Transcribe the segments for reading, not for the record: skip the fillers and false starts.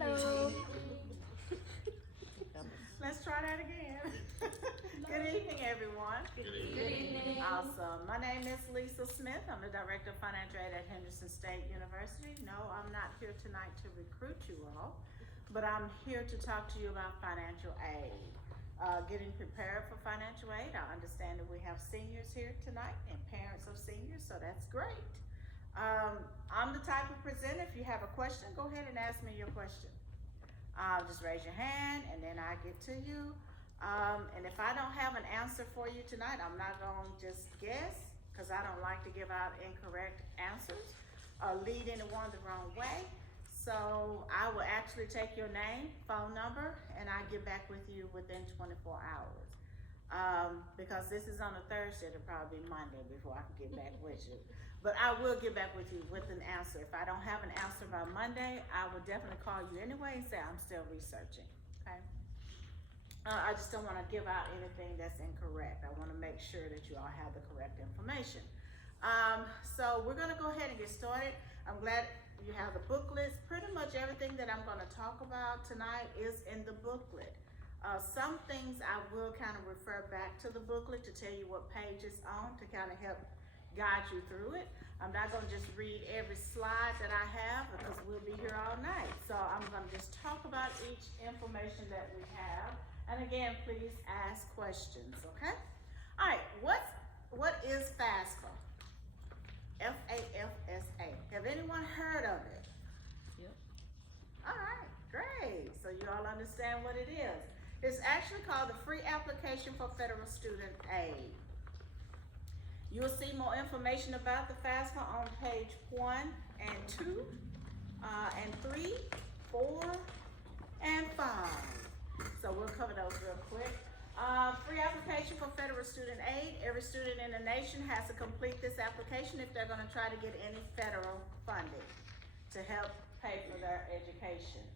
Hello. Let's try that again. Good evening, everyone. Good evening. Awesome. My name is Lisa Smith. I'm the Director of Financial Aid at Henderson State University. No, I'm not here tonight to recruit you all, but I'm here to talk to you about financial aid. Getting prepared for financial aid. I understand that we have seniors here tonight and parents of seniors, so that's great. I'm the type of presenter, if you have a question, go ahead and ask me your question. Just raise your hand and then I get to you. And if I don't have an answer for you tonight, I'm not gonna just guess, because I don't like to give out incorrect answers or lead anyone the wrong way. So I will actually take your name, phone number, and I get back with you within 24 hours. Because this is on a Thursday, it'll probably be Monday before I can get back with you. But I will get back with you with an answer. If I don't have an answer by Monday, I will definitely call you anyway and say I'm still researching, okay? I just don't wanna give out anything that's incorrect. I wanna make sure that you all have the correct information. So we're gonna go ahead and get started. I'm glad you have the booklets. Pretty much everything that I'm gonna talk about tonight is in the booklet. Some things I will kind of refer back to the booklet to tell you what page it's on to kind of help guide you through it. I'm not gonna just read every slide that I have because we'll be here all night. So I'm gonna just talk about each information that we have. And again, please ask questions, okay? All right, what is FAFSA? F-A-F-S-A. Have anyone heard of it? Yep. All right, great. So you all understand what it is. It's actually called the Free Application for Federal Student Aid. You'll see more information about the FAFSA on page 1 and 2, and 3, 4, and 5. So we'll cover those real quick. Free application for federal student aid. Every student in the nation has to complete this application if they're gonna try to get any federal funding to help pay for their education.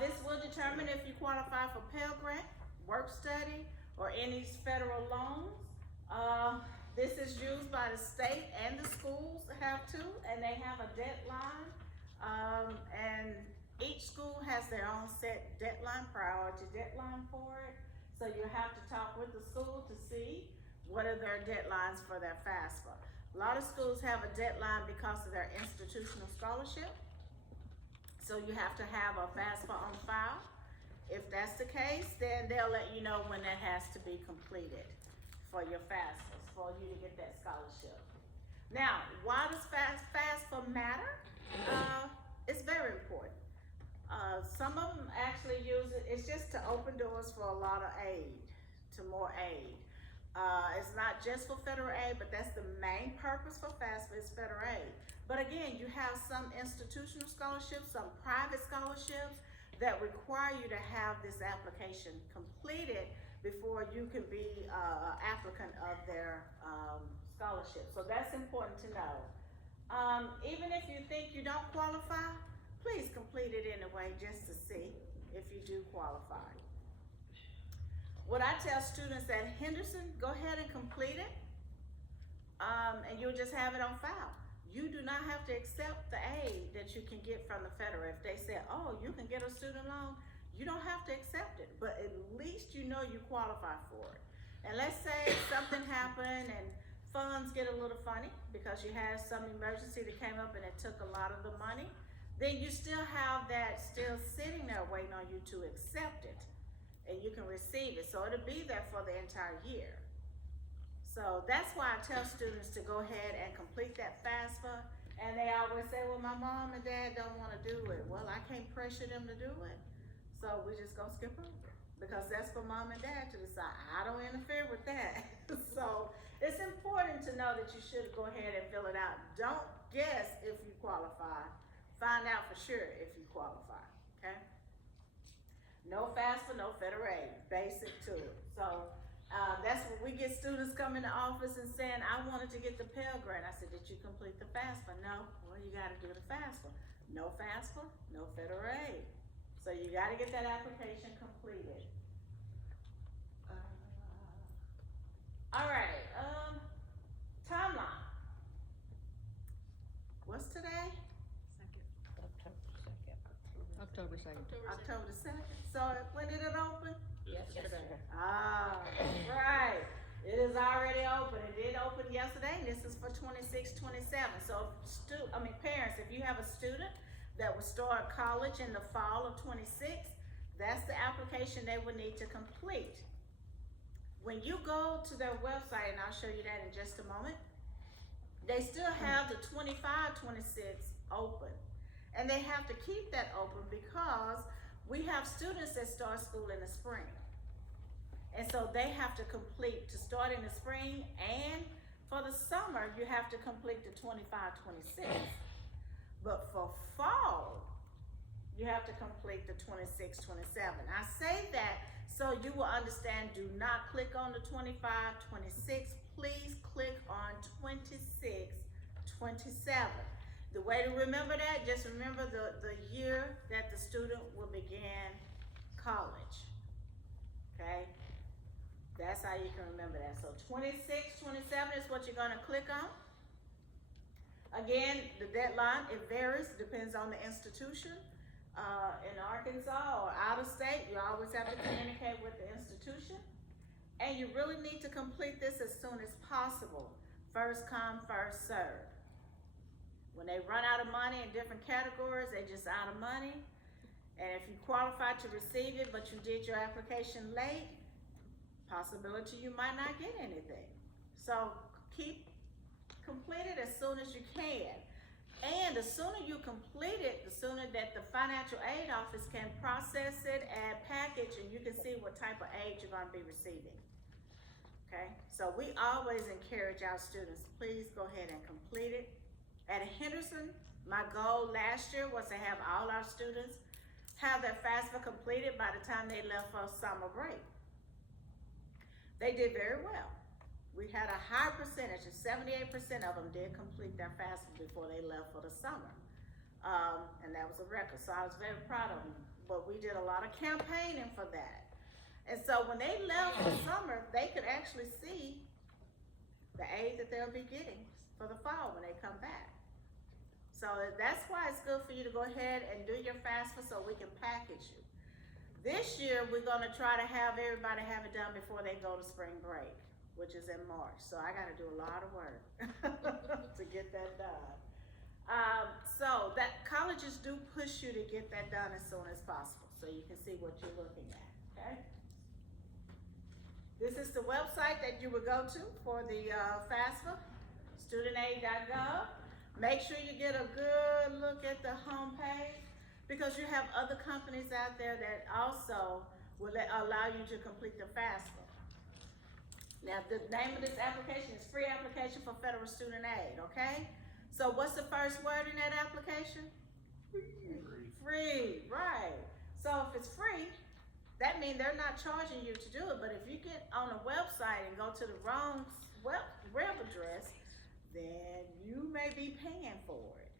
This will determine if you qualify for Pell Grant, work study, or any federal loans. This is used by the state and the schools have to, and they have a deadline. And each school has their own set deadline, priority deadline for it. So you have to talk with the school to see what are their deadlines for their FAFSA. A lot of schools have a deadline because of their institutional scholarship. So you have to have a FAFSA on file. If that's the case, then they'll let you know when that has to be completed for your FAFSA, for you to get that scholarship. Now, why does FAFSA matter? It's very important. Some of them actually use it, it's just to open doors for a lot of aid, to more aid. It's not just for federal aid, but that's the main purpose for FAFSA is federal aid. But again, you have some institutional scholarships, some private scholarships that require you to have this application completed before you can be an applicant of their scholarship. So that's important to know. Even if you think you don't qualify, please complete it anyway just to see if you do qualify. What I tell students at Henderson, go ahead and complete it, and you'll just have it on file. You do not have to accept the aid that you can get from the federal. If they say, oh, you can get a student loan, you don't have to accept it, but at least you know you qualify for it. And let's say something happened and funds get a little funny because you had some emergency that came up and it took a lot of the money, then you still have that still sitting there waiting on you to accept it and you can receive it. So it'll be there for the entire year. So that's why I tell students to go ahead and complete that FAFSA. And they always say, well, my mom and dad don't wanna do it. Well, I can't pressure them to do it. So we're just gonna skip over it because that's for mom and dad to decide. I don't interfere with that. So it's important to know that you should go ahead and fill it out. Don't guess if you qualify. Find out for sure if you qualify, okay? No FAFSA, no federal aid, basic to it. So that's when we get students come in the office and saying, I wanted to get the Pell Grant. I said, did you complete the FAFSA? No, well, you gotta do the FAFSA. No FAFSA, no federal aid. So you gotta get that application completed. All right, timeline. What's today? October October 2nd. October the 2nd. So when did it open? Yesterday. Ah, right. It is already open. It did open yesterday. And this is for 26, 27. So, parents, if you have a student that will start college in the fall of 26, that's the application they will need to complete. When you go to their website, and I'll show you that in just a moment, they still have the 25, 26 open. And they have to keep that open because we have students that start school in the spring. And so they have to complete, to start in the spring and for the summer, you have to complete the 25, 26. But for fall, you have to complete the 26, 27. I say that so you will understand, do not click on the 25, 26. Please click on 26, 27. The way to remember that, just remember the year that the student will begin college, okay? That's how you can remember that. So 26, 27 is what you're gonna click on. Again, the deadline, it varies, depends on the institution. In Arkansas or out of state, you always have to communicate with the institution. And you really need to complete this as soon as possible. First come, first serve. When they run out of money in different categories, they just out of money. And if you qualify to receive it, but you did your application late, possibility you might not get anything. So complete it as soon as you can. And the sooner you complete it, the sooner that the financial aid office can process it and package, and you can see what type of aid you're gonna be receiving. Okay, so we always encourage our students, please go ahead and complete it. At Henderson, my goal last year was to have all our students have their FAFSA completed by the time they left for summer break. They did very well. We had a high percentage, 78% of them did complete their FAFSA before they left for the summer. And that was a record, so I was very proud of them. But we did a lot of campaigning for that. And so when they left for summer, they could actually see the aid that they'll be getting for the fall when they come back. So that's why it's good for you to go ahead and do your FAFSA so we can package you. This year, we're gonna try to have everybody have it done before they go to spring break, which is in March. So I gotta do a lot of work to get that done. So that colleges do push you to get that done as soon as possible so you can see what you're looking at, okay? This is the website that you would go to for the FAFSA, studentaid.gov. Make sure you get a good look at the homepage because you have other companies out there that also will allow you to complete the FAFSA. Now, the name of this application is Free Application for Federal Student Aid, okay? So what's the first word in that application? Free, right. So if it's free, that means they're not charging you to do it, but if you get on a website and go to the wrong web address, then you may be paying for it.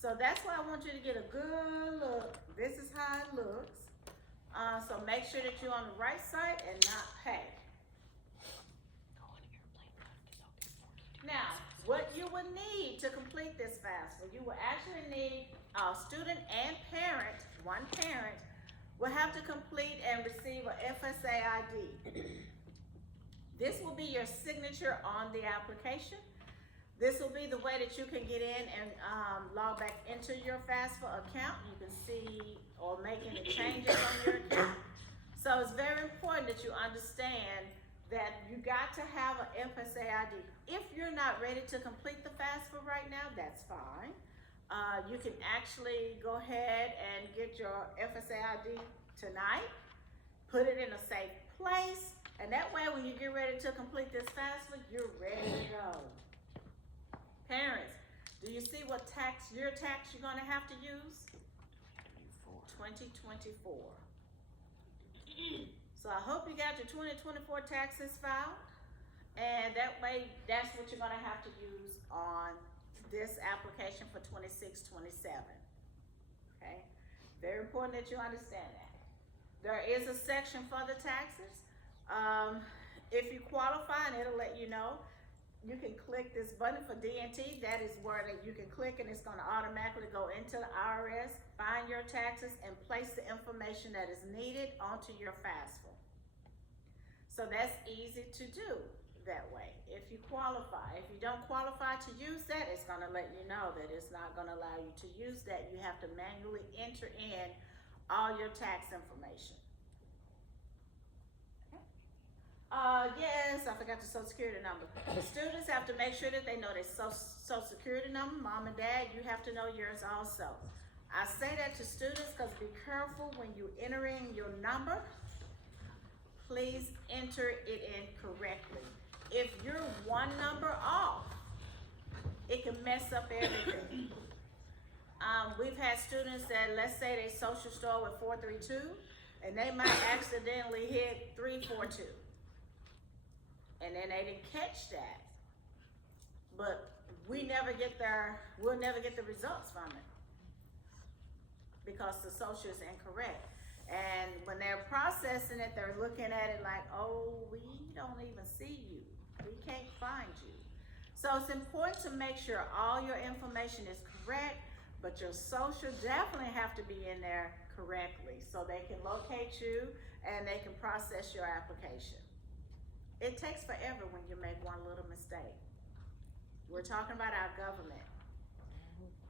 So that's why I want you to get a good look. This is how it looks. So make sure that you're on the right site and not pay. Now, what you will need to complete this FAFSA, you will actually need a student and parent, one parent, will have to complete and receive a FSA ID. This will be your signature on the application. This will be the way that you can get in and log back into your FAFSA account. You can see or make any changes on your account. So it's very important that you understand that you got to have an FSA ID. If you're not ready to complete the FAFSA right now, that's fine. You can actually go ahead and get your FSA ID tonight, put it in a safe place, and that way when you get ready to complete this FAFSA, you're ready to go. Parents, do you see what year tax you're gonna have to use? 2024. So I hope you got your 2024 taxes filed, and that way, that's what you're gonna have to use on this application for 26, 27, okay? Very important that you understand that. There is a section for the taxes. If you qualify, and it'll let you know, you can click this button for D&T. That is where that you can click and it's gonna automatically go into the IRS, find your taxes, and place the information that is needed onto your FAFSA. So that's easy to do that way, if you qualify. If you don't qualify to use that, it's gonna let you know that it's not gonna allow you to use that. You have to manually enter in all your tax information. Yes, I forgot the social security number. The students have to make sure that they know their social security number. Mom and dad, you have to know yours also. I say that to students because be careful when you enter in your number. Please enter it in correctly. If you're one number off, it can mess up everything. We've had students that, let's say they social start with 432, and they might accidentally hit 342. And then they didn't catch that. But we'll never get the results from it because the social is incorrect. And when they're processing it, they're looking at it like, oh, we don't even see you. We can't find you. So it's important to make sure all your information is correct, but your social definitely have to be in there correctly so they can locate you and they can process your application. It takes forever when you make one little mistake. We're talking about our government.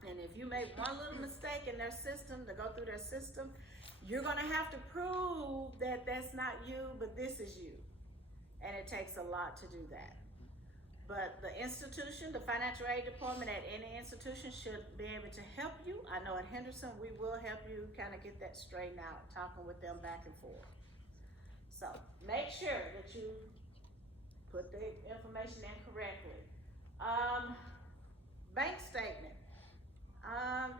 And if you make one little mistake in their system, to go through their system, you're gonna have to prove that that's not you, but this is you. And it takes a lot to do that. But the institution, the financial aid department at any institution should be able to help you. I know at Henderson, we will help you kind of get that straightened out, talking with them back and forth. So make sure that you put the information in correctly. Bank statement.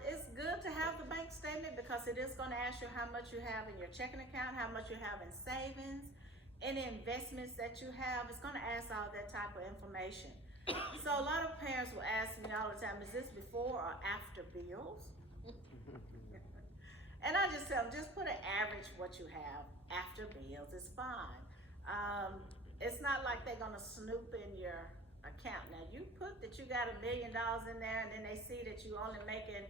It's good to have the bank statement because it is gonna ask you how much you have in your checking account, how much you have in savings, any investments that you have. It's gonna ask all that type of information. So a lot of parents will ask me all the time, is this before or after bills? And I just tell them, just put an average what you have after bills, it's fine. It's not like they're gonna snoop in your account. Now you put that you got $1 million in there and then they see that you only making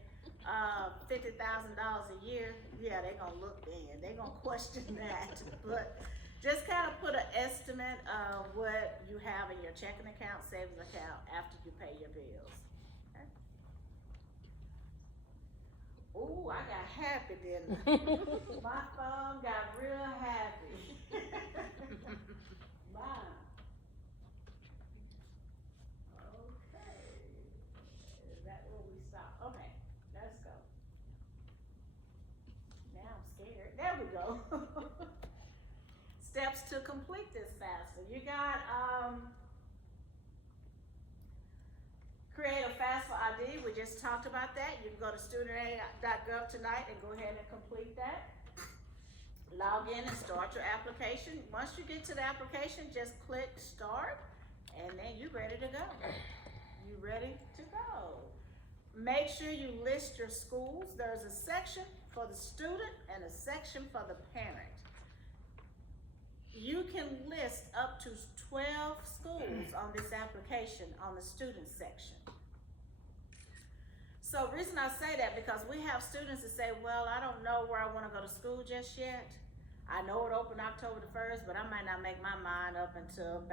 $50,000 a year, yeah, they're gonna look in, they're gonna question that. But just kind of put an estimate of what you have in your checking account, savings account after you pay your bills. Okay? Ooh, I got happy, didn't I? My phone got real happy. Wow. Okay. Is that where we stop? Okay, let's go. Now I'm scared. There we go. Steps to complete this FAFSA. You got create a FAFSA ID. We just talked about that. You can go to studentaid.gov tonight and go ahead and complete that. Log in and start your application. Once you get to the application, just click start and then you're ready to go. You ready to go. Make sure you list your schools. There's a section for the student and a section for the parent. You can list up to 12 schools on this application on the student section. So the reason I say that, because we have students that say, well, I don't know where I want to go to school just yet. I know it opened October the 1st, but I might not make my mind up until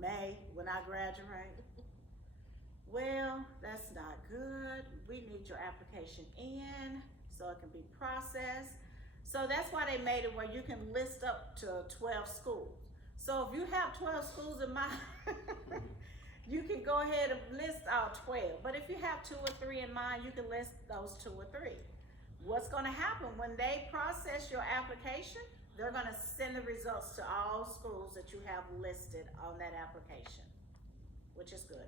May when I graduate. Well, that's not good. We need your application in so it can be processed. So that's why they made it where you can list up to 12 schools. So if you have 12 schools in mind, you can go ahead and list all 12. But if you have 2 or 3 in mind, you can list those 2 or 3. What's gonna happen when they process your application, they're gonna send the results to all schools that you have listed on that application, which is good.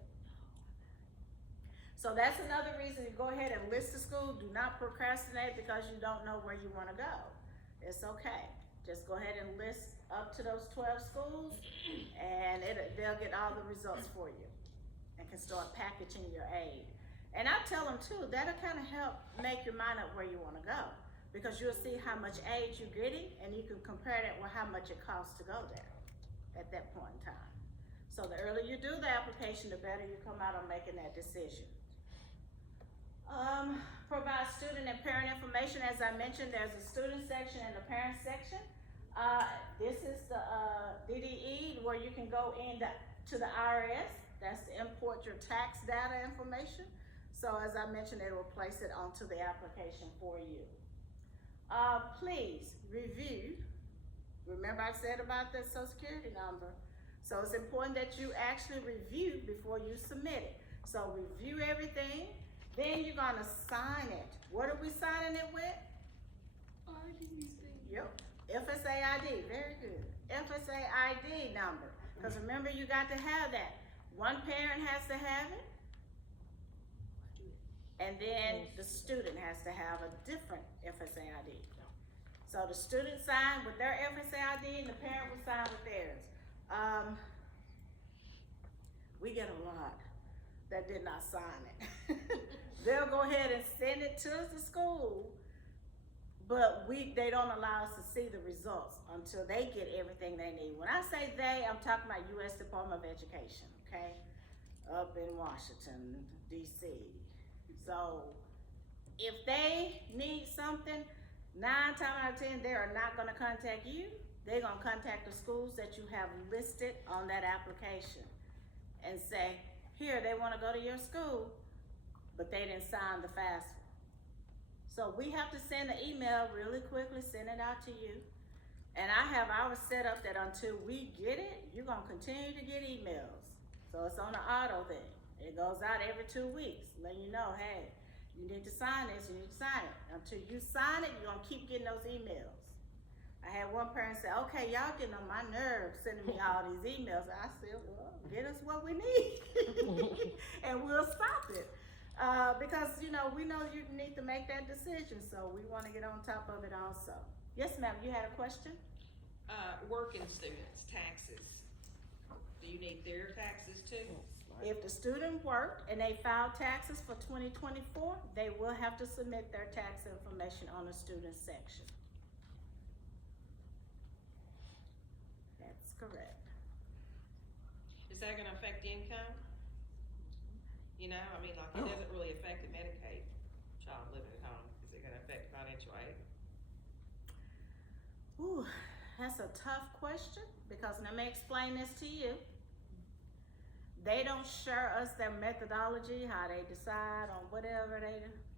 So that's another reason you go ahead and list the school. Do not procrastinate because you don't know where you wanna go. It's okay. Just go ahead and list up to those 12 schools and they'll get all the results for you and can start packaging your aid. And I tell them too, that'll kind of help make your mind up where you want to go, because you'll see how much aid you're getting and you can compare that with how much it costs to go there at that point in time. So the earlier you do the application, the better you come out on making that decision. Provide student and parent information. As I mentioned, there's a student section and a parent section. This is the DDE where you can go to the IRS. That's to import your tax data information. So as I mentioned, it will place it onto the application for you. Please review. Remember I said about the Social Security number. So it's important that you actually review before you submit it. So review everything, then you're gonna sign it. What are we signing it with? Yep, FSA ID, very good. FSA ID number, because remember you got to have that. One parent has to have it, and then the student has to have a different FSA ID. So the student signed with their FSA ID and the parent will sign with theirs. We get a lot that did not sign it. They'll go ahead and send it to the school, but they don't allow us to see the results until they get everything they need. When I say they, I'm talking about U.S. Department of Education, okay? Up in Washington, D.C. So if they need something, 9 times out of 10, they are not gonna contact you. They're gonna contact the schools that you have listed on that application and say, here, they wanna go to your school, but they didn't sign the FAFSA. So we have to send an email really quickly, send it out to you. And I have ours set up that until we get it, you're gonna continue to get emails. So it's on the auto thing. It goes out every 2 weeks, letting you know, hey, you need to sign this, you need to sign it. Until you sign it, you're gonna keep getting those emails. I had one parent say, okay, y'all getting on my nerves sending me all these emails. I said, well, get us what we need and we'll stop it. Because, you know, we know you need to make that decision, so we wanna get on top of it also. Yes, ma'am, you had a question? Working students, taxes. Do you need their taxes too? If the student worked and they filed taxes for 2024, they will have to submit their tax information on the student section. That's correct. Is that gonna affect income? You know, I mean, like, it doesn't really affect the Medicaid child living at home. Is it gonna affect financial aid? Ooh, that's a tough question, because let me explain this to you. They don't share us their methodology, how they decide on whatever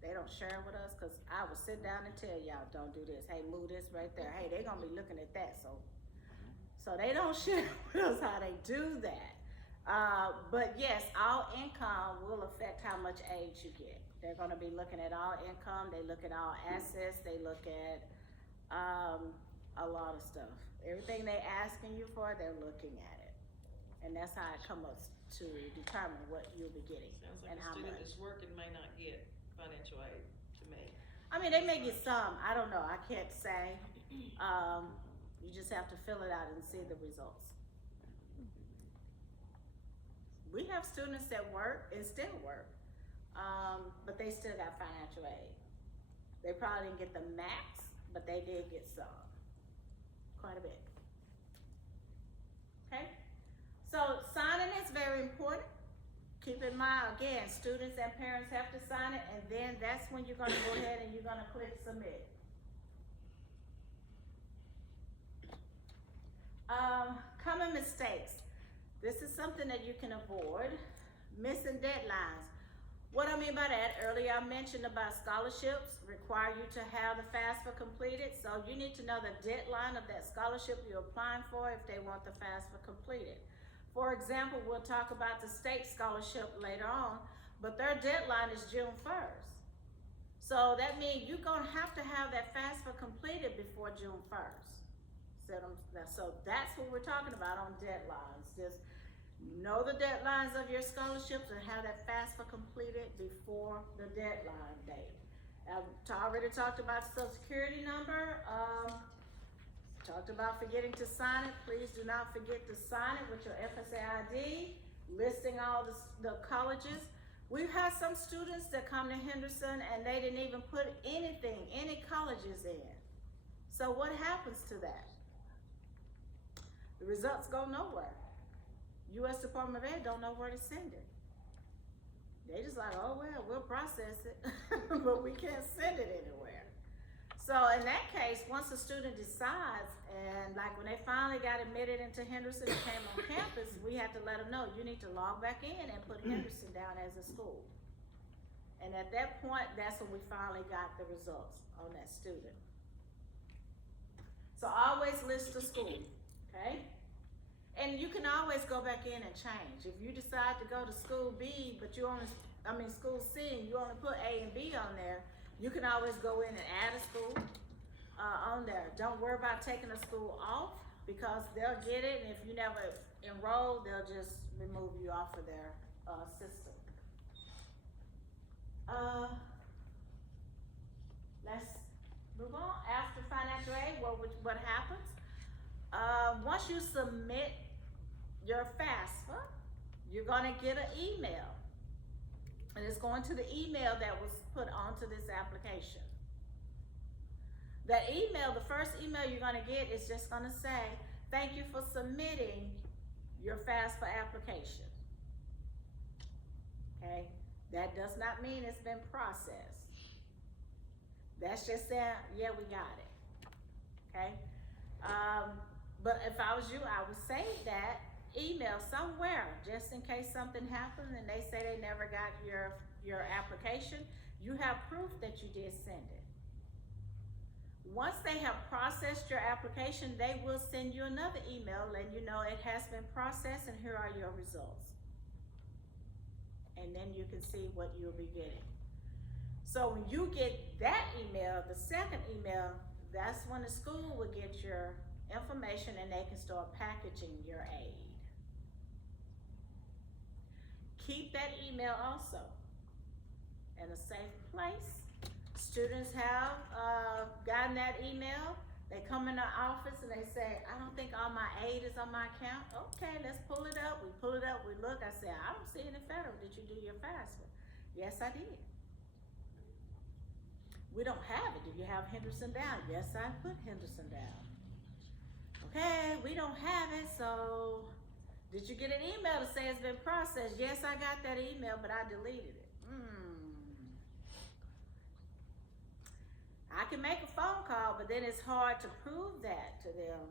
they don't share with us, because I would sit down and tell y'all, don't do this, hey, move this right there, hey, they're gonna be looking at that, so they don't share with us how they do that. But yes, all income will affect how much aid you get. They're gonna be looking at all income, they look at all assets, they look at a lot of stuff. Everything they asking you for, they're looking at it. And that's how it comes up to determine what you'll be getting Sounds like and a how student much. that's working may not get financial aid to me. I mean, they may get some, I don't know, I can't say. You just have to fill it out and see the results. We have students that work and still work, but they still got financial aid. They probably didn't get the max, but they did get some, quite a bit. Okay? So signing is very important. Keep in mind, again, students and parents have to sign it, and then that's when you're gonna go ahead and you're gonna click submit. Common mistakes. This is something that you can avoid. Missing deadlines. What I mean by that, earlier I mentioned about scholarships require you to have the FAFSA completed, so you need to know the deadline of that scholarship you're applying for if they want the FAFSA completed. For example, we'll talk about the state scholarship later on, but their deadline is June 1st. So that means you're gonna have to have that FAFSA completed before June 1st. So that's what we're talking about on deadlines. Just know the deadlines of your scholarships and have that FAFSA completed before the deadline date. I've already talked about Social Security number. Talked about forgetting to sign it. Please do not forget to sign it with your FSA ID, listing all the colleges. We've had some students that come to Henderson and they didn't even put anything, any colleges in. So what happens to that? The results go nowhere. U.S. Department of Ed don't know where to send it. They just like, oh well, we'll process it, but we can't send it anywhere. So in that case, once a student decides, and like when they finally got admitted into Henderson and came on campus, we had to let them know, you need to log back in and put Henderson down as a school. And at that point, that's when we finally got the results on that student. So always list the school, okay? And you can always go back in and change. If you decide to go to school B, but you only, school C, and you only put A and B on there, you can always go in and add a school on there. Don't worry about taking a school off, because they'll get it, and if you never enroll, they'll just remove you off of their system. Let's move on. After financial aid, what happens? Once you submit your FAFSA, you're gonna get an email. And it's going to the email that was put onto this application. That email, the first email you're gonna get is just gonna say, thank you for submitting your FAFSA application. Okay, that does not mean it's been processed. That's just saying, yeah, we got it, okay? But if I was you, I would save that email somewhere, just in case something happened and they say they never got your application. You have proof that you did send it. Once they have processed your application, they will send you another email letting you know it has been processed and here are your results. And then you can see what you'll be getting. So when you get that email, the second email, that's when the school will get your information and they can start packaging your aid. Keep that email also in a safe place. Students have gotten that email. They come in the office and they say, I don't think all my aid is on my account. Okay, let's pull it up. We pull it up, we look. I say, I don't see any federal. Did you do your FAFSA? Yes, I did. We don't have it. Do you have Henderson down? Yes, I put Henderson down. Okay, we don't have it, so did you get an email to say it's been processed? Yes, I got that email, but I deleted it. I can make a phone call, but then it's hard to prove that to them.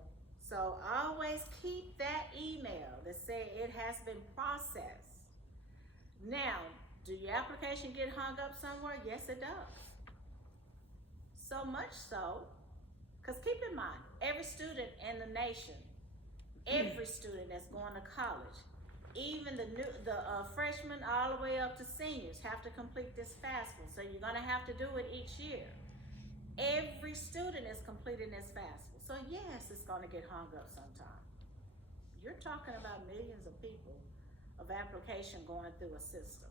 So always keep that email that say it has been processed. Now, do your application get hung up somewhere? Yes, it does. So much so, because keep in mind, every student in the nation, every student that's going to college, even the freshmen all the way up to seniors have to complete this FAFSA. So you're gonna have to do it each year. Every student is completing this FAFSA. So yes, it's gonna get hung up sometime. You're talking about millions of people of application going through a system.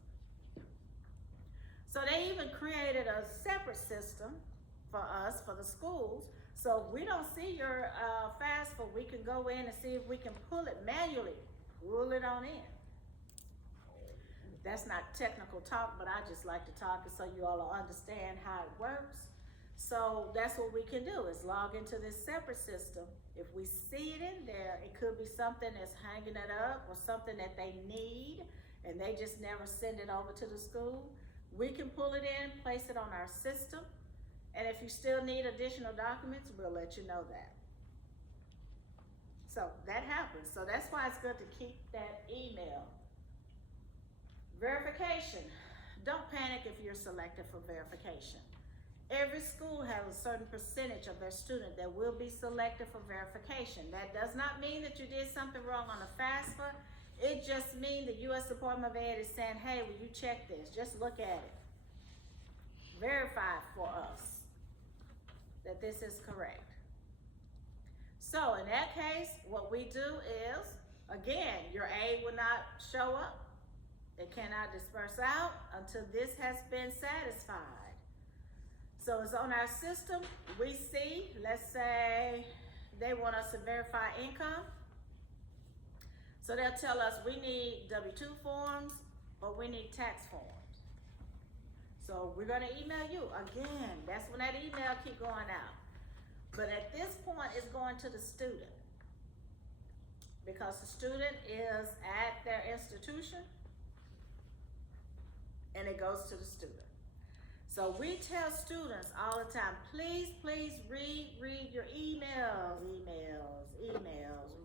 So they even created a separate system for us, for the schools. So if we don't see your FAFSA, we can go in and see if we can pull it manually, pull it on in. That's not technical talk, but I just like to talk it so you all will understand how it works. So that's what we can do, is log into this separate system. If we see it in there, it could be something that's hanging it up or something that they need and they just never send it over to the school. We can pull it in, place it on our system. And if you still need additional documents, we'll let you know that. So that happens. So that's why it's good to keep that email. Verification. Don't panic if you're selected for verification. Every school has a certain percentage of their student that will be selected for verification. That does not mean that you did something wrong on a FAFSA. It just means the U.S. Department of Ed is saying, hey, will you check this? Just look at it. Verify for us that this is correct. So in that case, what we do is, again, your aid will not show up. It cannot disperse out until this has been satisfied. So it's on our system. We see, let's say they want us to verify income. So they'll tell us we need W-2 forms or we need tax forms. So we're gonna email you. Again, that's when that email keep going out. But at this point, it's going to the student. because the student is at their institution and it goes to the student. So we tell students all the time, please read your emails,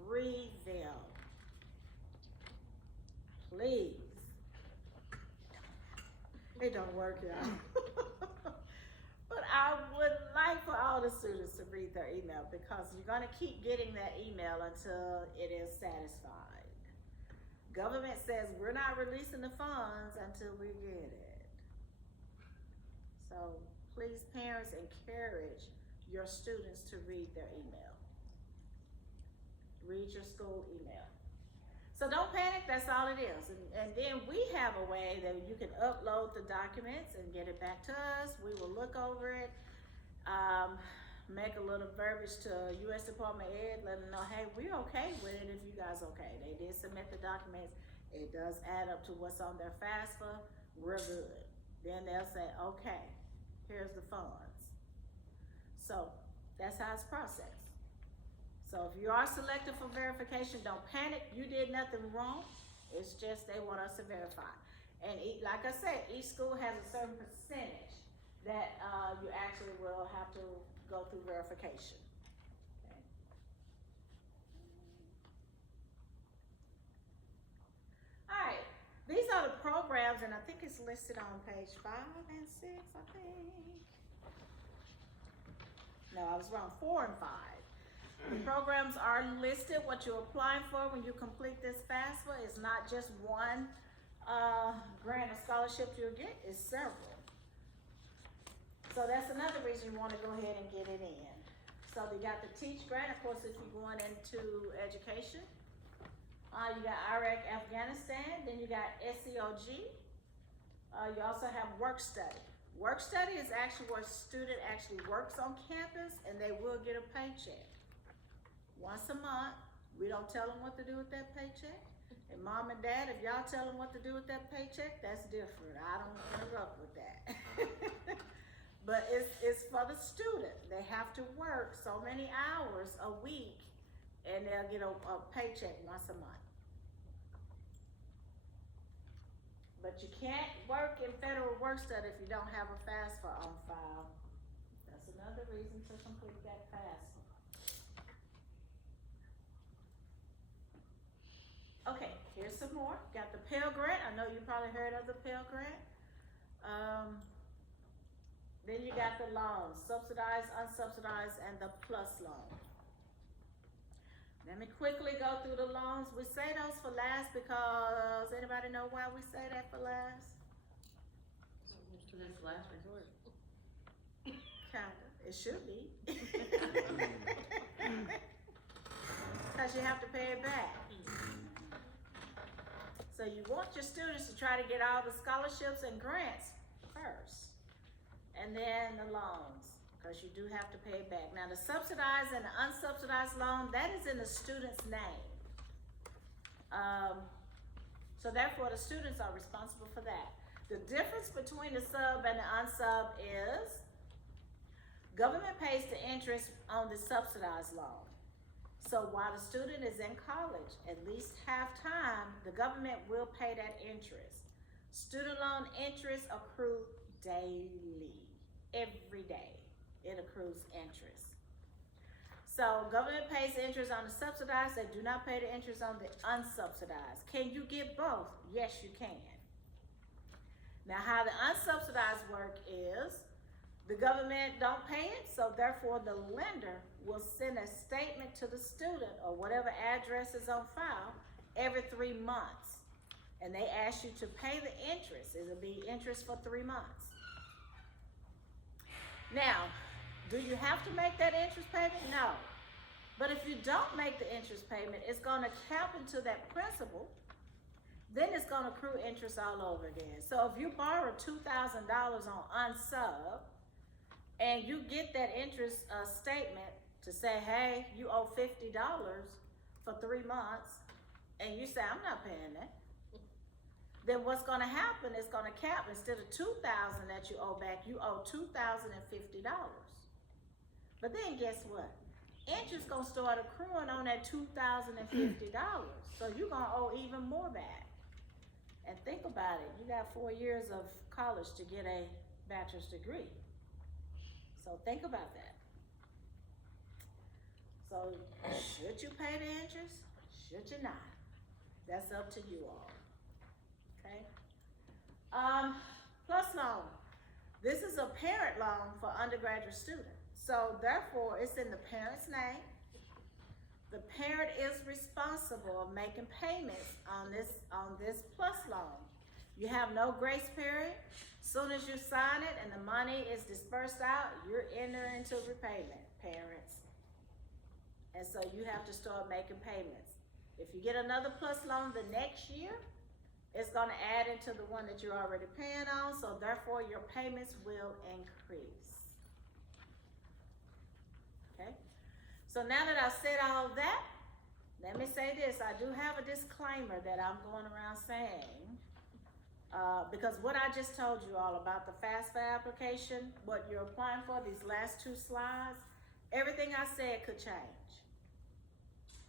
read them. Please. It don't work, y'all. But I would like for all the students to read their email, because you're gonna keep getting that email until it is satisfied. Government says we're not releasing the funds until we get it. So please, parents, encourage your students to read their email. Read your school email. So don't panic, that's all it is. And then we have a way that you can upload the documents and get it back to us. We will look over it, make a little verbiage to U.S. Department of Ed, let them know, hey, we're okay with it if you guys okay. They did submit the documents. It does add up to what's on their FAFSA, we're good. Then they'll say, okay, here's the funds. So that's how it's processed. So if you are selected for verification, don't panic. You did nothing wrong. It's just they want us to verify. And like I said, each school has a certain percentage that you actually will have to go through verification. Okay. All right, these are the programs, and I think it's listed on page 5 and 6, I think. No, I was wrong, 4 and 5. The programs are listed. What you're applying for when you complete this FAFSA is not just one grant or scholarship you'll get, it's several. So that's another reason you want to go ahead and get it in. So you got the TEACH grant, of course, if you're going into education. You got Iraq, Afghanistan, then you got SEOG. You also have work study. Work study is actually where a student actually works on campus and they will get a paycheck. Once a month. We don't tell them what to do with that paycheck. And mom and dad, if y'all tell them what to do with that paycheck, that's different. I don't interrupt with that. But it's for the student. They have to work so many hours a week and they'll get a paycheck once a month. But you can't work in federal work study if you don't have a FAFSA on file. That's another reason to complete that FAFSA. Okay, here's some more. Got the Pell Grant. I know you probably heard of the Pell Grant. Then you got the loans, subsidized, unsubsidized, and the PLUS loan. Let me quickly go through the loans. We say those for last because anybody know why we say that for last? That's last resort. Kinda. It should be. Because you have to pay it back. So you want your students to try to get all the scholarships and grants first, and then the loans, because you do have to pay it back. Now the subsidized and the unsubsidized loan, that is in the student's name. So therefore the students are responsible for that. The difference between the sub and the unsub is government pays the interest on the subsidized loan. So while the student is in college, at least half time, the government will pay that interest. Student loan interest accrue daily, every day it accrues interest. So government pays the interest on the subsidized, they do not pay the interest on the unsubsidized. Can you get both? Yes, you can. Now how the unsubsidized work is, the government don't pay it, so therefore the lender will send a statement to the student or whatever address is on file every 3 months. And they ask you to pay the interest. It'll be interest for 3 months. Now, do you have to make that interest payment? No. But if you don't make the interest payment, it's gonna cap into that principal. Then it's gonna accrue interest all over again. So if you borrow $2,000 on unsub, and you get that interest statement to say, hey, you owe $50 for 3 months, and you say, I'm not paying that, then what's gonna happen is gonna cap, instead of $2,000 that you owe back, you owe $2,050. But then guess what? interest gonna start accruing on that $2,050. So you're gonna owe even more back. And think about it, you got 4 years of college to get a bachelor's degree. So think about that. So should you pay the interest? Should you not? That's up to you all. Okay? Plus loan. This is a parent loan for undergraduate students. So therefore, it's in the parent's name. The parent is responsible of making payments on this plus loan. You have no grace period. Soon as you sign it and the money is dispersed out, you're entering into repayment, parents. And so you have to start making payments. If you get another plus loan the next year, it's gonna add into the one that you're already paying on, so therefore your payments will increase. Okay? So now that I've said all that, let me say this. I do have a disclaimer that I'm going around saying, because what I just told you all about the FAFSA application, what you're applying for, these last 2 slides, everything I said could change.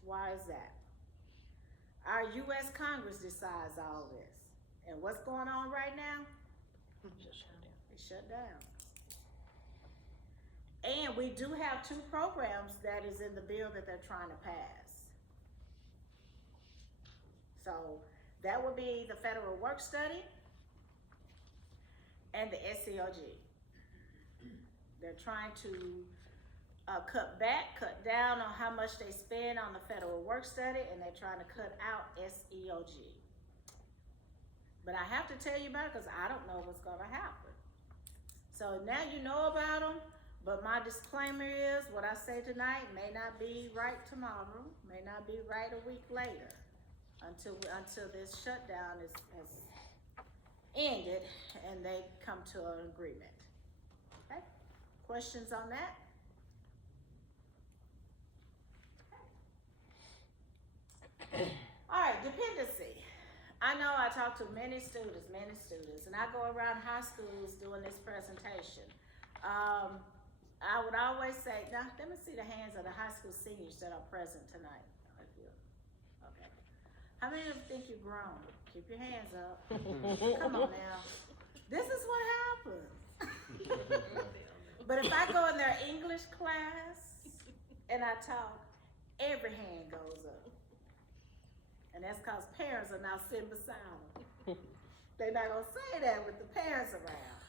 Why is that? Our U.S. Congress decides all this. And what's going on right now? It's shut down. And we do have 2 programs that is in the bill that they're trying to pass. So that would be the Federal Work Study and the SEOG. They're trying to cut down on how much they spend on the Federal Work Study, and they're trying to cut out SEOG. But I have to tell you about it because I don't know what's gonna happen. So now you know about them, but my disclaimer is what I say tonight may not be right tomorrow, may not be right a week later, until this shutdown has ended and they come to an agreement. Okay? Questions on that? All right, dependency. I know I talk to many students, and I go around high schools doing this presentation. I would always say, now let me see the hands of the high school seniors that are present tonight. Okay. How many of you think you're grown? Keep your hands up. Come on now. This is what happens. But if I go in their English class and I talk, every hand goes up. And that's because parents are now sitting beside them. They're not gonna say that with the parents around.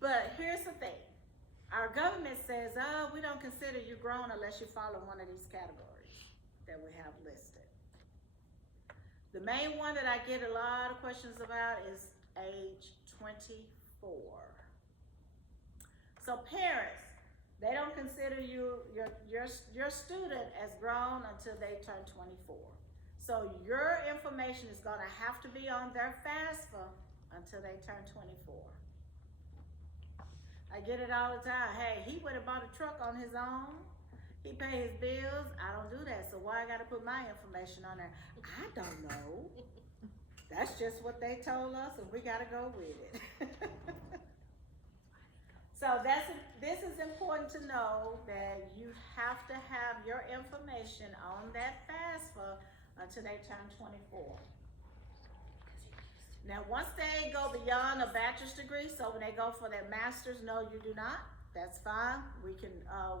But here's the thing. Our government says, oh, we don't consider you grown unless you follow one of these categories that we have listed. The main one that I get a lot of questions about is age 24. So parents, they don't consider your student as grown until they turn 24. So your information is gonna have to be on their FAFSA until they turn 24. I get it all the time. Hey, he went and bought a truck on his own. He paid his bills. I don't do that, so why I gotta put my information on there? I don't know. That's just what they told us, and we gotta go with it. So this is important to know that you have to have your information on that FAFSA until they turn 24. Now, once they go beyond a bachelor's degree, so when they go for their master's, no, you do not. That's fine. We can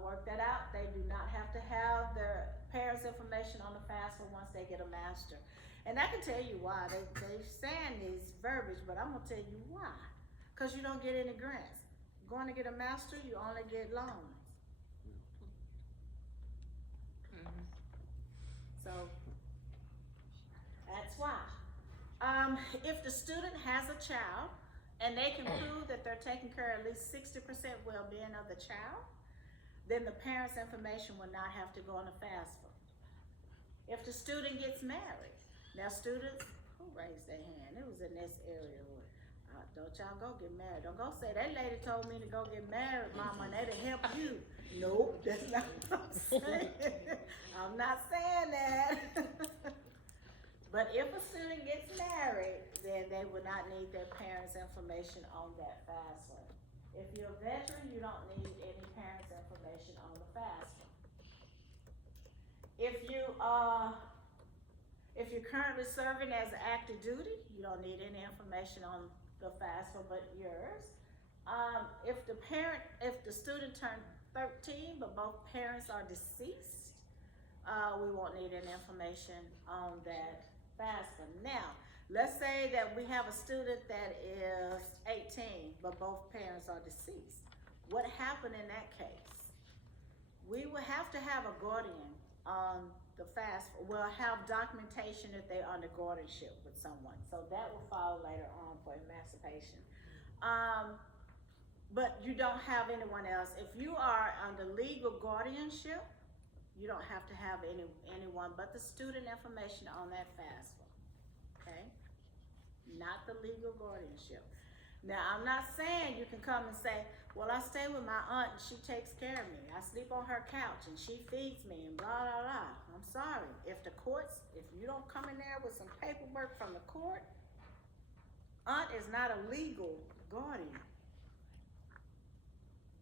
work that out. They do not have to have their parents' information on the FAFSA once they get a master. And I can tell you why. They're saying these verbiage, but I'm going to tell you why. Because you don't get any grants. Going to get a master, you only get loans. So that's why. If the student has a child and they can prove that they're taking care of at least 60% well-being of the child, then the parent's information will not have to go on the FAFSA. If the student gets married, now students, who raised their hand? It was in this area. Don't y'all go get married. Don't go say, that lady told me to go get married, mama, and that'll help you. Nope, that's not what I'm saying. I'm not saying that. But if a student gets married, then they will not need their parents' information on that FAFSA. If you're a veteran, you don't need any parents' information on the FAFSA. if you're currently serving as active duty, you don't need any information on the FAFSA but yours. If the student turned 13, but both parents are deceased, we won't need any information on that FAFSA. Now, let's say that we have a student that is 18, but both parents are deceased. What happened in that case? We will have to have a guardian on the FAFSA. We'll have documentation that they're under guardianship with someone. So that will follow later on for emancipation. But you don't have anyone else. If you are under legal guardianship, you don't have to have anyone but the student information on that FAFSA, okay? Not the legal guardianship. Now, I'm not saying you can come and say, well, I stay with my aunt and she takes care of me. I sleep on her couch and she feeds me and blah, blah, blah. I'm sorry. If you don't come in there with some paperwork from the court, aunt is not a legal guardian.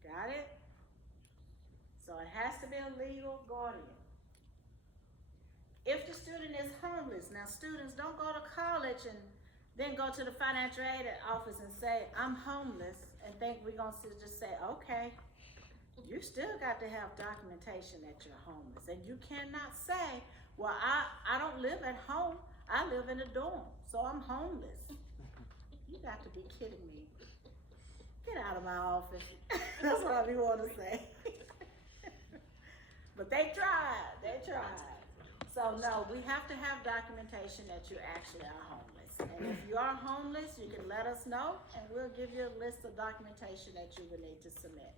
Got it? So it has to be a legal guardian. If the student is homeless, now students don't go to college and then go to the financial aid office and say, I'm homeless, and think we're gonna just say, okay, you still got to have documentation that you're homeless. And you cannot say, well, I don't live at home, I live in a dorm, so I'm homeless. You got to be kidding me. Get out of my office. That's what I be wanting to say. But they tried. So no, we have to have documentation that you actually are homeless. And if you are homeless, you can let us know and we'll give you a list of documentation that you will need to submit.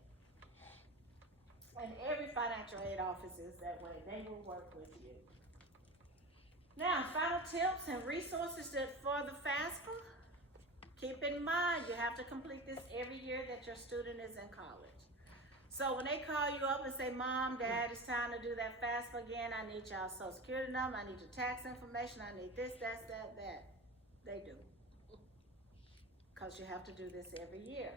And every financial aid office is that way. They will work with you. Now, final tips and resources for the FAFSA. Keep in mind, you have to complete this every year that your student is in college. So when they call you up and say, Mom, Dad, it's time to do that FAFSA again, I need y'all's social security number, I need your tax information, I need this, that. They do. Because you have to do this every year.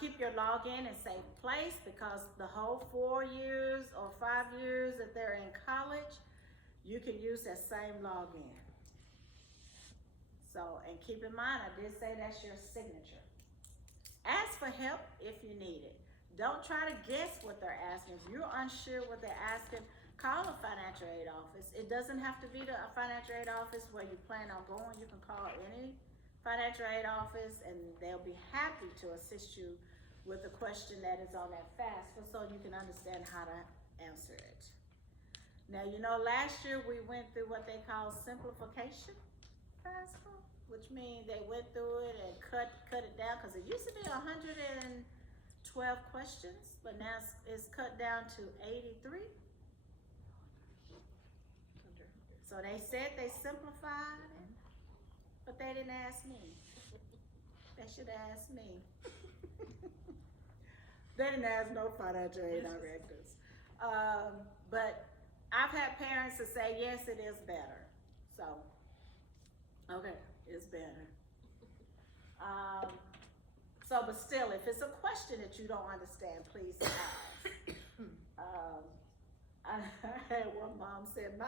Keep your login in safe place because the whole 4 years or 5 years that they're in college, you can use that same login. So, and keep in mind, I did say that's your signature. Ask for help if you need it. Don't try to guess what they're asking. If you're unsure what they're asking, call a financial aid office. It doesn't have to be a financial aid office where you plan on going. You can call any financial aid office and they'll be happy to assist you with the question that is on that FAFSA so you can understand how to answer it. Now, you know, last year we went through what they call simplification FAFSA, which means they went through it and cut it down because it used to be 112 questions, but now it's cut down to 83. So they said they simplified it, but they didn't ask me. They should have asked me. They didn't ask no financial aid directors. But I've had parents that say, yes, it is better. So, okay, it's better. But still, if it's a question that you don't understand, please ask. I had one mom said,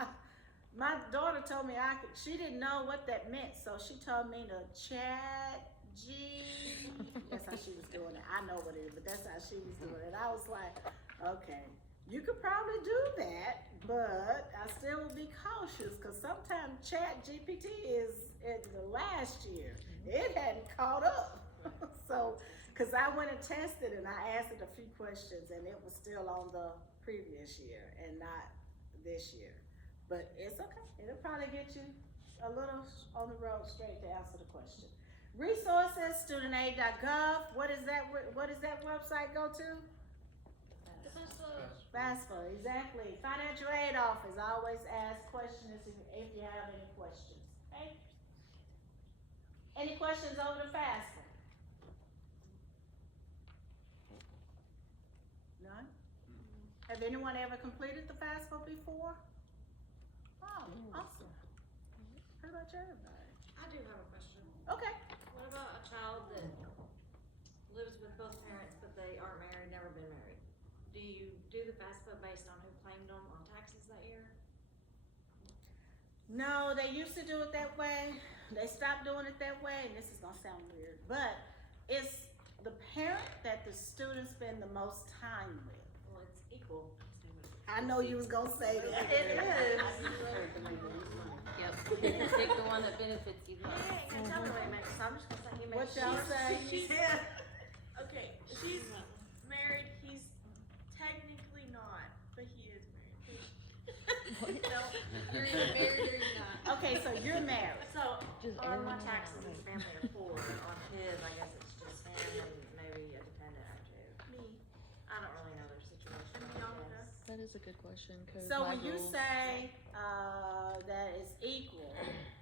my daughter told me she didn't know what that meant, so she told me to chat that's how she was doing it. I know what it is, but that's how she was doing it. I was like, okay, you could probably do that, but I still would be cautious because sometimes chat GPT is in the last year. It hadn't caught up. So, because I went and tested and I asked it a few questions and it was still on the previous year and not this year. But it's okay. It'll probably get you a little on the road straight to answer the question. Resources, studentaid.gov. What is that website go to? FAFSA, exactly. Financial aid office. I always ask questions if you have any questions. Okay? Any questions over the FAFSA? None? Have anyone ever completed the FAFSA before? Oh, awesome. What about you, everybody? I do have a question. Okay. What about a child that lives with both parents but they aren't married, never been married? Do you do the FAFSA based on who claimed them on taxes that No, they used to do it that way. They stopped doing it that way, and this is gonna sound weird, but it's the parent that the students spend the most time with. Well, it's equal. I know you was gonna say that. It is. Yep, pick the one that benefits you the He most. ain't gonna tell me what he makes, so I'm just gonna say he What makes. y'all say? Okay, she's married. He's technically not, but he is married. No, you're either married or you're not. Okay, so you're married. So, on my taxes, his family of 4. On his, I guess it's just him and maybe a dependent or 2. Me. I don't really know their situation. And I Bianca. guess. That is a good question, cause So my when you rules- say, that it's equal,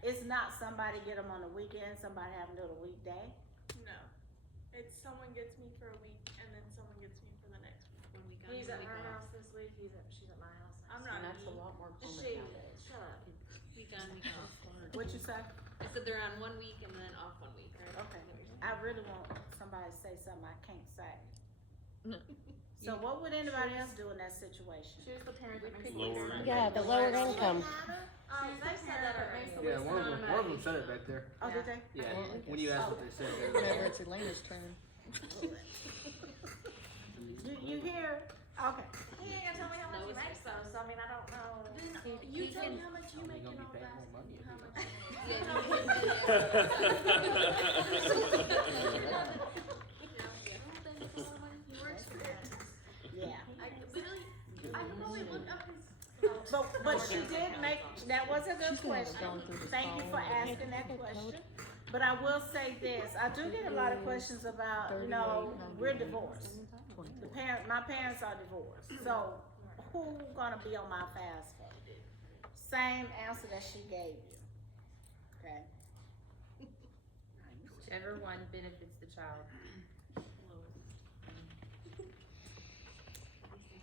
it's not somebody get them on the weekend, somebody have them do it a weekday? No. It's someone gets me for a week, and then someone gets me for the next week. He's at her house this week, she's at my house next I'm week. not And that's a me. lot more common She, nowadays. shut up. Week on, week off. What you say? I said they're on 1 week and then off 1 week, right? Okay, I really want somebody to say something I can't say. No. So what would anybody else do in that situation? She was the parent that makes the Lower least income. money. Yeah, the lower income. They said that already. Yeah, one of them said it back there. Oh, did they? Yeah, Well, I when you guess- asked what they said. they were- Whenever it's Elena's turn. You hear? Okay. He ain't gonna tell me how much he makes though, so I mean, I don't know. You tell me how much you You're make gonna and be I'll paying ask more money you if how you much. He works for that. Yeah. I literally, I can only look up his. But she did make, that was a good She's gonna have question. gone through this Thank you for all. asking that question. But I will say this, I do get a lot of questions about, we're divorced. My parents are divorced, so who gonna be on my FAFSA? Same answer that she gave you, okay? Whichever one benefits the child.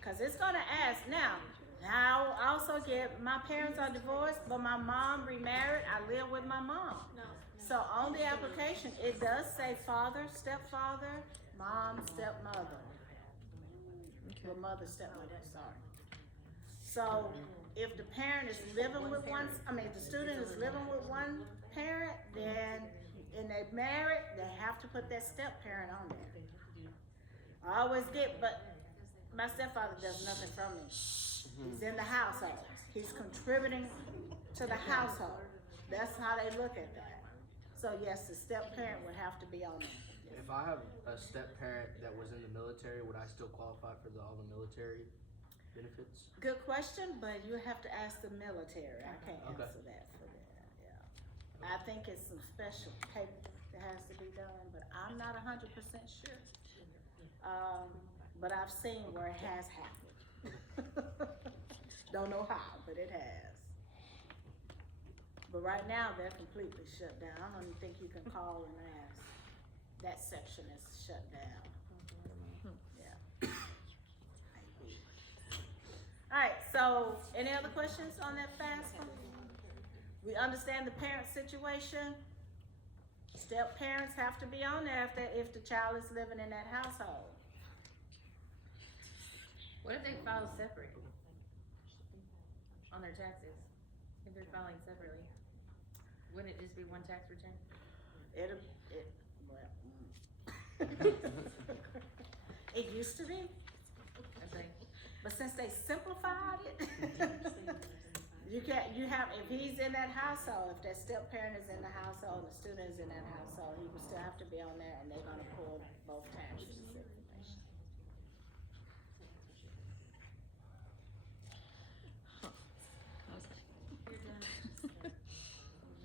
Cause it's gonna ask, now, I also get, my parents are divorced, but my mom remarried, I live with my mom. No. So on the application, it does say father, stepfather, mom, stepmother. Well, mother, stepmother, sorry. So if the parent is living with one, the student is living with one parent, then, and they married, they have to put that step parent on there. I always get, but my stepfather does nothing for me. He's in the household. He's contributing to the household. That's how they look at that. So yes, the step parent would have to be on there. If I have a step parent that was in the military, would I still qualify for all the military benefits? Good question, but you have to ask the military. I can't Okay. answer that for that, yeah. I think it's some special paper that has to be done, but I'm not 100% sure. But I've seen where it has happened. Don't know how, but it has. But right now, they're completely shut down. I don't even think you can call and ask. That section is shut down. Yeah. Alright, so any other questions on that FAFSA? We understand the parent situation. Step parents have to be on there if the child is living in that household. What if they file separate? On their taxes? If they're filing separately? Wouldn't it just be one tax return? It used to be, Okay. but since they simplified it, if he's in that household, if that step parent is in the household, and the student is in that household, he would still have to be on there, and they're gonna pull both taxes information.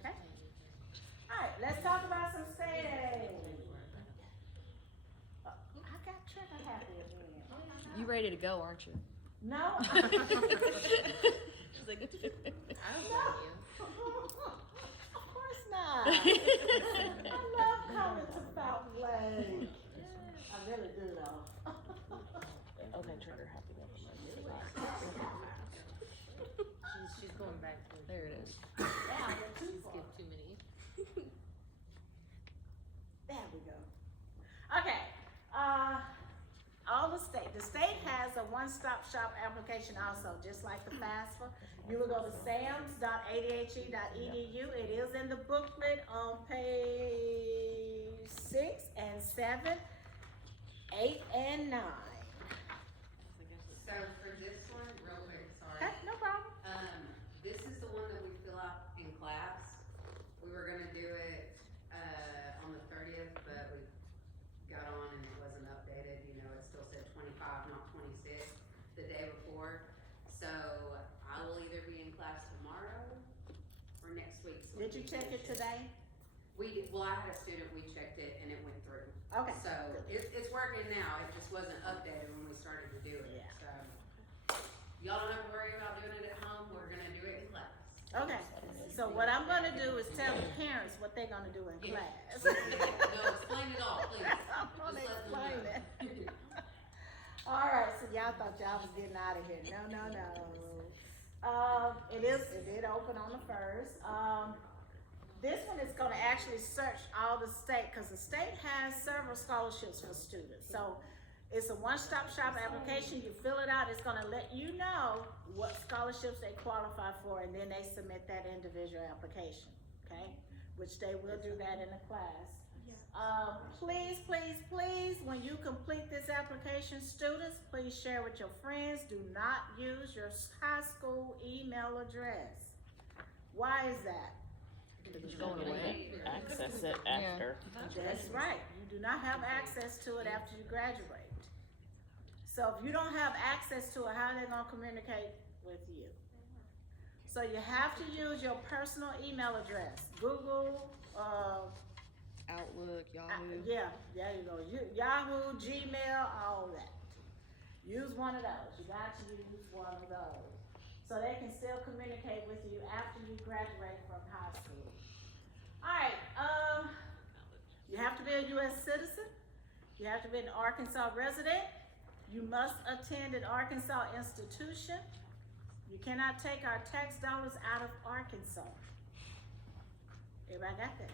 Okay? Alright, let's talk about some state aid. I got trigger happy again. You ready to go, aren't you? No. She's like, I don't blame you. Of course not. I love coming to Fountain Lake. I really do though. Okay, trigger happy. She's going back to it. There it is. Yeah, they're too she's far. give too many. There we go. Okay, the state has a one-stop shop application also, just like the FAFSA. You will go to sams.adhe.edu. It is in the booklet on page 6 and 7, 8 and 9. So for this one, real quick, sorry. Okay, no problem. This is the one that we fill out in class. We were gonna do it, on the 30th, but we got on and it wasn't updated, you know, it still said 25, not 26, the day before. So I will either be in class tomorrow or next week. So Did you we check it finish today? Well, I had a student, we checked it and it went through. Okay. So it's working now, it just wasn't updated when we started to do it, Yeah. so. Y'all don't have to worry about doing it at home, we're gonna do it in class. Okay, so what I'm gonna do is tell the parents what they're gonna do in Yeah. class. No, explain it all, please. I'm gonna Just let them explain know. it. All right, so y'all thought y'all was getting out of here. No. It did open on the 1st. This one is gonna actually search all the state, cause the state has several scholarships for students. So it's a one-stop shop application. You fill it out, it's gonna let you know what scholarships they qualify for, and then they submit that individual application, okay? Which they will do that in the class. Please, when you complete this application, students, please share with your friends. Do not use your high school email address. Why is that? It's going away. Access it after. That's right. You do not have access to it after you graduate. So if you don't have access to it, how are they gonna communicate with you? So you have to use your personal email address. Google, Outlook, Yahoo. yeah, there you go. Yahoo, Gmail, all that. Use one of those. You got to use one of those. So they can still communicate with you after you graduate from high school. All right, you have to be a U.S. citizen. You have to be an Arkansas resident. You must attend an Arkansas institution. You cannot take our tax dollars out of Arkansas. Everybody got that?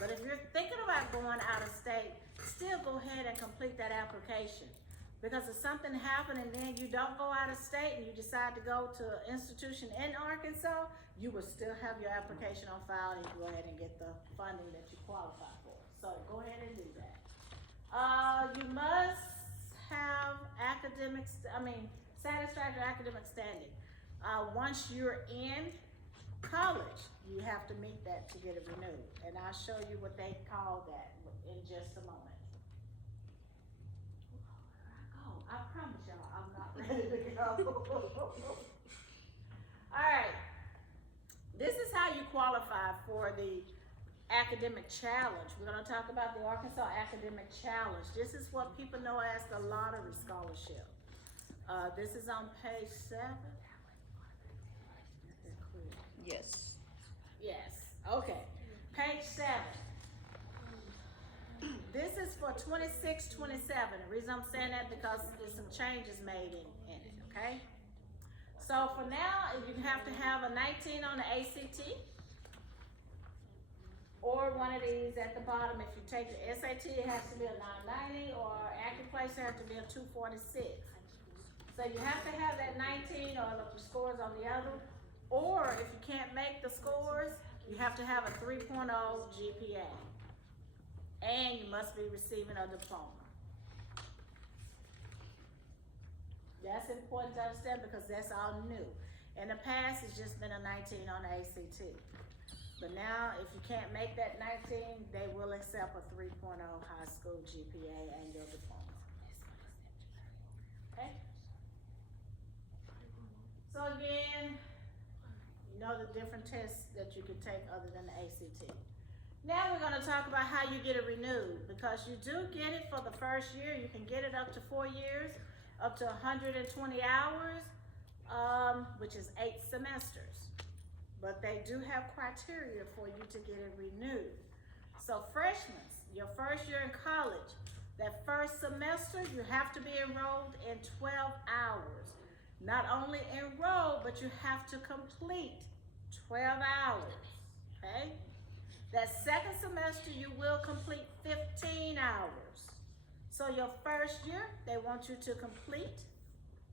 But if you're thinking about going out of state, still go ahead and complete that application. Because if something happened and then you don't go out of state and you decide to go to an institution in Arkansas, you will still have your application on file and you go ahead and get the funding that you qualify for. So go ahead and do that. You must have satisfactory academic standing. Once you're in college, you have to meet that to get it renewed. And I'll show you what they call that in just a moment. I promise y'all, I'm not ready to go. Alright, this is how you qualify for the academic challenge. We're gonna talk about the Arkansas Academic Challenge. This is what people know as the lottery scholarship. This is on page 7. Yes. Yes, okay. Page 7. This is for 26-27. The reason I'm saying that because there's some changes made in it, okay? So for now, you have to have a 19 on the ACT or one of these at the bottom. If you take the SAT, it has to be a 990 or AccuPlace, it has to be a 246. So you have to have that 19 or the scores on the other. Or if you can't make the scores, you have to have a 3.0 GPA. And you must be receiving a diploma. That's important to understand because that's all new. In the past, it's just been a 19 on the ACT. But now, if you can't make that 19, they will accept a 3.0 high school GPA and your diploma. Okay? So again, you know the different tests that you can take other than the ACT. Now we're gonna talk about how you get it renewed, because you do get it for the first year. You can get it up to 4 years, up to 120 hours, which is 8 semesters. But they do have criteria for you to get it renewed. So freshmen, your first year in college, that first semester, you have to be enrolled in 12 hours. Not only enrolled, but you have to complete 12 hours, okay? That second semester, you will complete 15 hours. So your first year, they want you to complete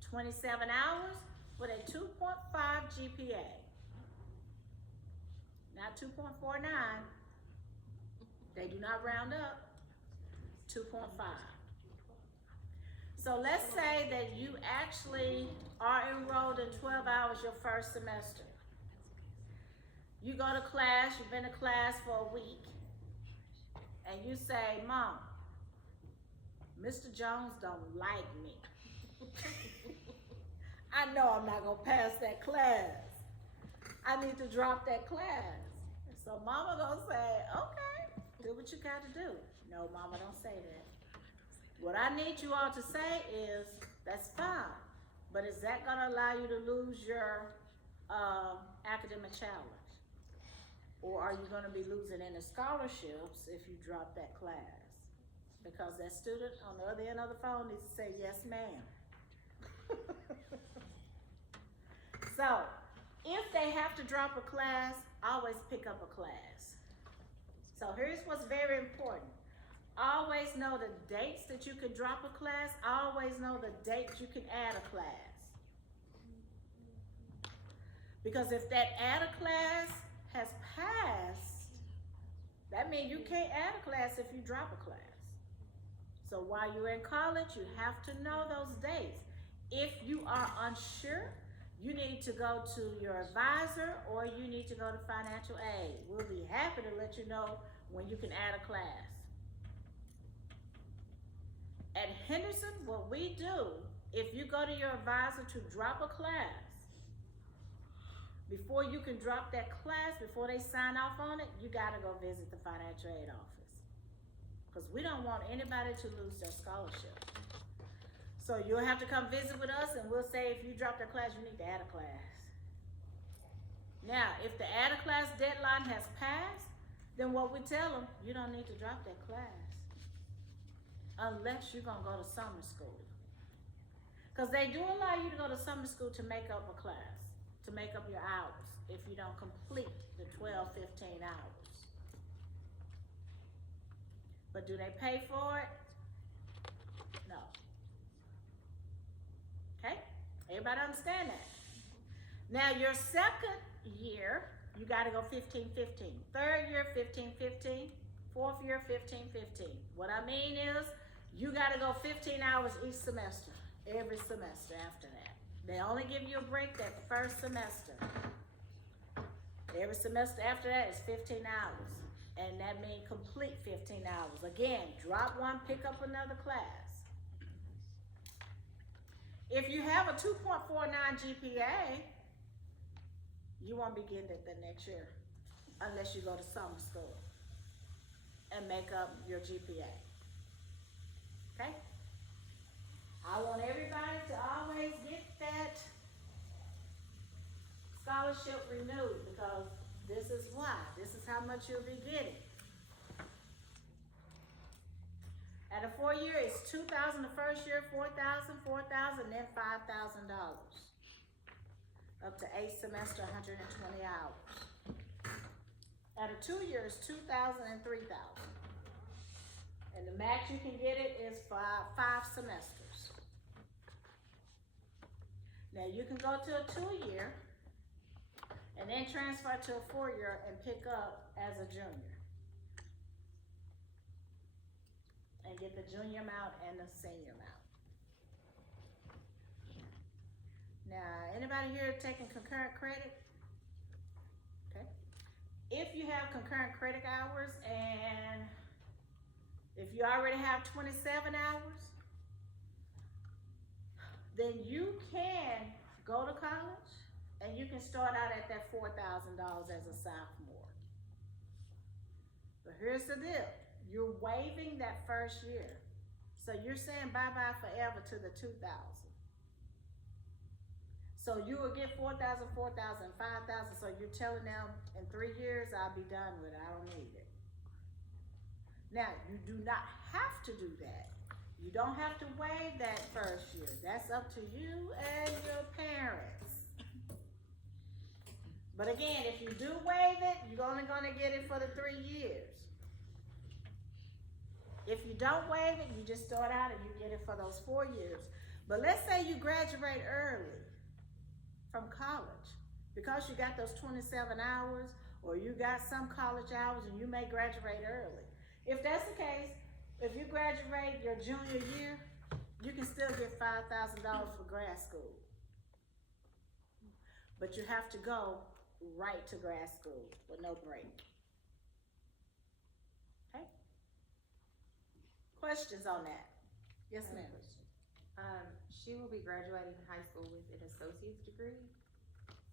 27 hours with a 2.5 GPA. Not 2.49. They do not round up. 2.5. So let's say that you actually are enrolled in 12 hours your first semester. You go to class, you've been to class for a week, and you say, Mom, Mr. Jones don't like me. I know I'm not gonna pass that class. I need to drop that class. And so Mama gonna say, okay, do what you gotta do. No, Mama, don't say that. What I need you all to say is, that's fine, but is that gonna allow you to lose your academic challenge? Or are you gonna be losing any scholarships if you drop that class? Because that student on the other end of the phone needs to say, yes, ma'am. So, if they have to drop a class, always pick up a class. So here's what's very important. Always know the dates that you can drop a class. Always know the dates you can add a class. Because if that add a class has passed, that means you can't add a class if you drop a class. So while you're in college, you have to know those dates. If you are unsure, you need to go to your advisor or you need to go to financial aid. We'll be happy to let you know when you can add a class. At Henderson, what we do, if you go to your advisor to drop a class, before you can drop that class, before they sign off on it, you gotta go visit the financial aid office. Because we don't want anybody to lose their scholarship. So you'll have to come visit with us and we'll say if you drop that class, you need to add a class. Now, if the add a class deadline has passed, then what we tell them, you don't need to drop that class. Unless you're gonna go to summer school. Because they do allow you to go to summer school to make up a class, to make up your hours, if you don't complete the 12, 15 hours. But do they pay for it? No. Okay? Everybody understand that? Now your second year, you gotta go 15-15. Third year, 15-15. Fourth year, 15-15. What I mean is, you gotta go 15 hours each semester, every semester after that. They only give you a break that first semester. Every semester after that is 15 hours. And that means complete 15 hours. Again, drop one, pick up another class. If you have a 2.49 GPA, you won't be getting it the next year unless you go to summer school and make up your GPA. Okay? I want everybody to always get that scholarship renewed because this is why. This is how much you'll be getting. At a 4-year, it's $2,000 the first year, $4,000, $4,000, then $5,000. Up to 8 semester, 120 hours. At a 2-year, it's $2,000 and $3,000. And the max you can get it is 5 semesters. Now you can go to a 2-year and then transfer to a 4-year and pick up as a junior. And get the junior amount and the senior amount. Now, anybody here taking concurrent credit? Okay. If you have concurrent credit hours and if you already have 27 hours, then you can go to college and you can start out at that $4,000 as a sophomore. But here's the deal. You're waiving that first year. So you're saying bye-bye forever to the 2,000. So you will get 4,000, 4,000, 5,000. So you're telling them in 3 years, I'll be done with it. I don't need it. Now, you do not have to do that. You don't have to waive that first year. That's up to you and your parents. But again, if you do waive it, you're only gonna get it for the 3 years. If you don't waive it, you just start out and you get it for those 4 years. But let's say you graduate early from college, because you got those 27 hours, or you got some college hours and you may graduate early. If that's the case, if you graduate your junior year, you can still get $5,000 for grad school. But you have to go right to grad school with no break. Okay? Questions on that? Yes, ma'am. She will be graduating high school with an associate's degree.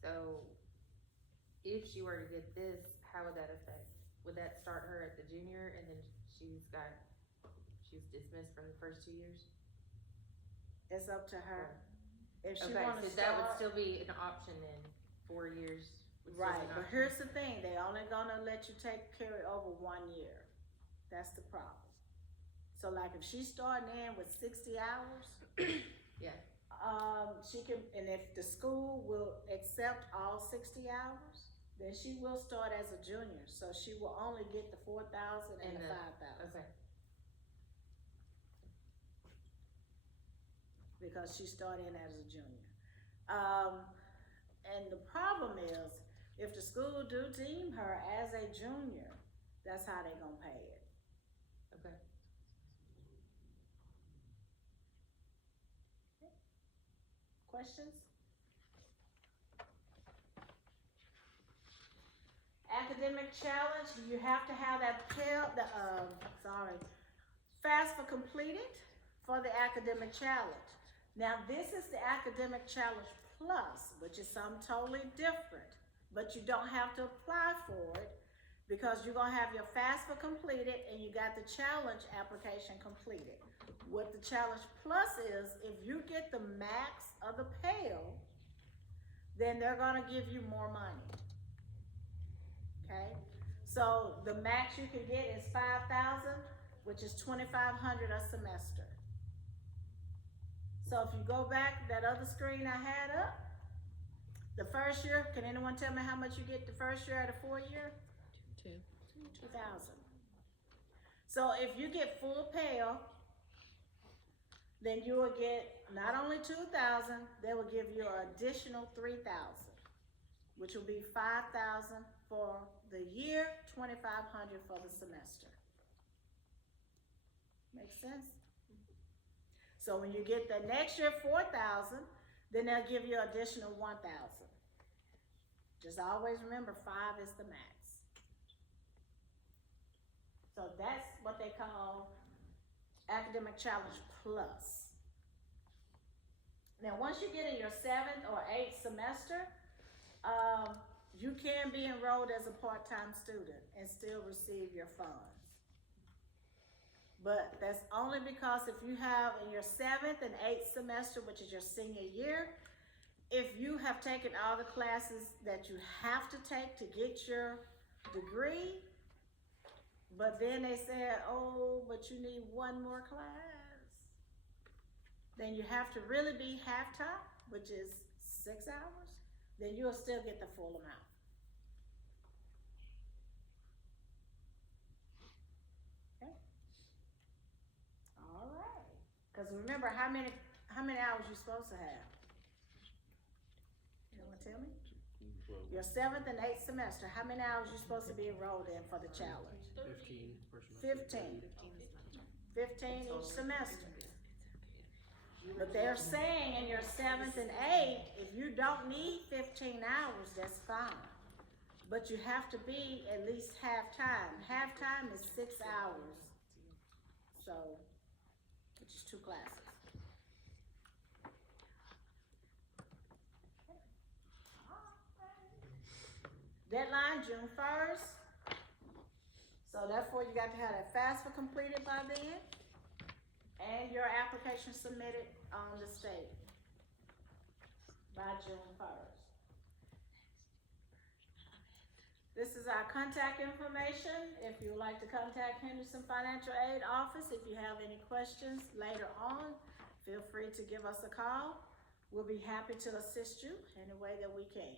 So if she were to get this, how would that affect? Would that start her at the junior and then she's dismissed from the first 2 years? It's up to her. If she Okay, wanna so that would start, still be an option then, 4 years. would still be right, an but option. here's the thing, they only gonna let you carry over 1 year. That's the problem. So like if she's starting in with 60 hours. Yeah. She can, and if the school will accept all 60 hours, then she will start as a junior, so she will only get the 4,000 and the 5,000. Okay. Because she started in as a junior. And the problem is, if the school do deem her as a junior, that's how they gonna pay it. Okay. Questions? Academic challenge, you have to have that FAFSA completed for the academic challenge. Now, this is the academic challenge plus, which is something totally different, but you don't have to apply for it because you're gonna have your FAFSA completed and you got the challenge application completed. What the challenge plus is, if you get the max of the Pell, then they're gonna give you more money. Okay, so the max you can get is 5,000, which is 2,500 a semester. So if you go back, that other screen I had up, the first year, can anyone tell me how much you get the first year out of 4 year? 2,000. So if you get full Pell, then you will get not only 2,000, they will give you an additional 3,000, which will be 5,000 for the year, 2,500 for the semester. Make sense? So when you get the next year 4,000, then they'll give you additional 1,000. Just always remember 5 is the max. So that's what they call academic challenge plus. Now once you get in your 7th or 8th semester, you can be enrolled as a part-time student and still receive your funds. But that's only because if you have in your 7th and 8th semester, which is your senior year, if you have taken all the classes that you have to take to get your degree, but then they said, oh, but you need 1 more class, then you have to really be half-time, which is 6 hours, then you'll still get the full amount. Okay. All right. Because remember, how many hours you supposed to have? You want to tell me? Your 7th and 8th semester, how many hours you supposed to be enrolled in for the challenge? 15 per semester. 15 each semester. But they're saying in your 7th and 8th, if you don't need 15 hours, that's fine. But you have to be at least half-time. Half-time is 6 hours. So, which is 2 classes. Deadline, June 1st. So therefore, you got to have that FAFSA completed by then, and your application submitted on the state by June 1st. This is our contact information. If you would like to contact Henderson Financial Aid Office, if you have any questions later on, feel free to give us a call. We'll be happy to assist you any way that we can.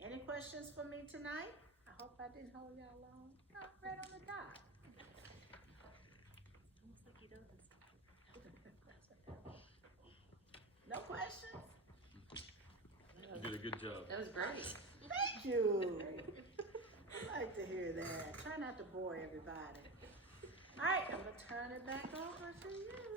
Any questions for me tonight? I hope I didn't hold y'all long. Oh, right on the dot. Good job. That was great. Thank you. I like to hear that. Try not to bore everybody. All right, I'm gonna turn it back over to you.